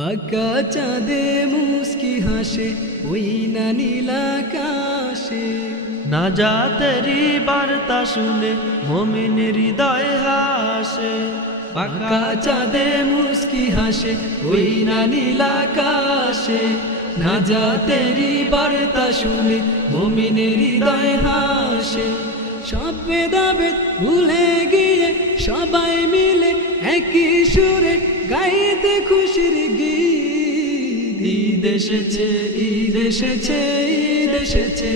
পাকা চাঁদে মুস্কি হাসে ওই না নীল আকাশে, না যা তেরি বার্তা শুনে মুমিনের হৃদয় হাসে। পাকা চাঁদে মুস্কি হাসে ওই না নীল আকাশে, না যা তেরি বার্তা শুনে মুমিনের হৃদয় হাসে। সব ভেদাভেদ ভুলে গিয়ে সবাই মিলে একই সুরে গাইতে খুশির গীত। ঈদ এসেছে, ঈদ এসেছে, ঈদ এসেছে,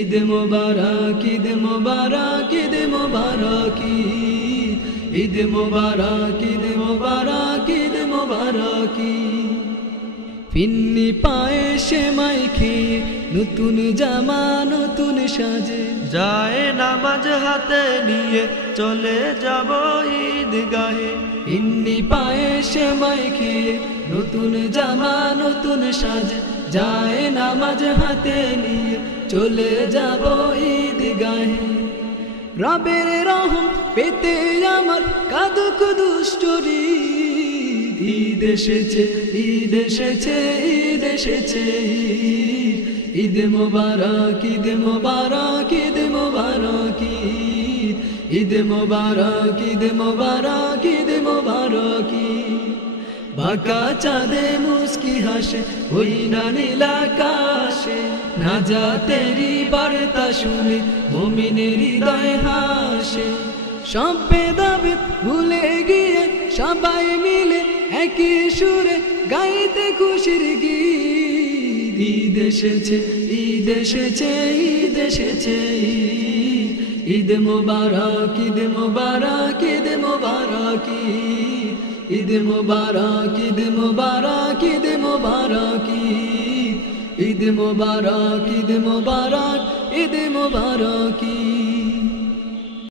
ঈদ মোবারক, ঈদ মোবারক, ঈদ মোবারক, ঈদ মোবারক, ঈদ মোবারক, ঈদ মোবারক। ফিন্নি পায়ে সেমাই খেয়ে নতুন জামা নতুন সাজে, যায় নামাজ হাতে নিয়ে চলে যাব ঈদগাহে। ফিন্নি পায়ে সেমাই খেয়ে নতুন জামা নতুন সাজে, যায় নামাজ হাতে নিয়ে চলে যাব ঈদগাহে। রবের রহম পেতে আমার কাঁদুক দুষ্টরি, ঈদ এসেছে, ঈদ এসেছে, ঈদ এসেছে, ঈদ মোবারক, ঈদ মোবারক, ঈদ মোবারক, ঈদ মোবারক, ঈদ মোবারক, ঈদ মোবারক। বাঁকা চাঁদে মুস্কি হাসে ওই না নীল আকাশে, না যা তেরি বার্তা শুনে মুমিনের হৃদয় হাসে। সব ভেদাভেদ ভুলে গিয়ে সবাই মিলে একই সুরে গাইতে খুশির গীত। ঈদ এসেছে, ঈদ এসেছে, ঈদ এসেছে, ঈদ মোবারক, ঈদ মোবারক, ঈদ মোবারক, ঈদ মোবারক, ঈদ মোবারক, ঈদ মোবারক, ঈদ মোবারক, ঈদ মোবারক, ঈদ মোবারক।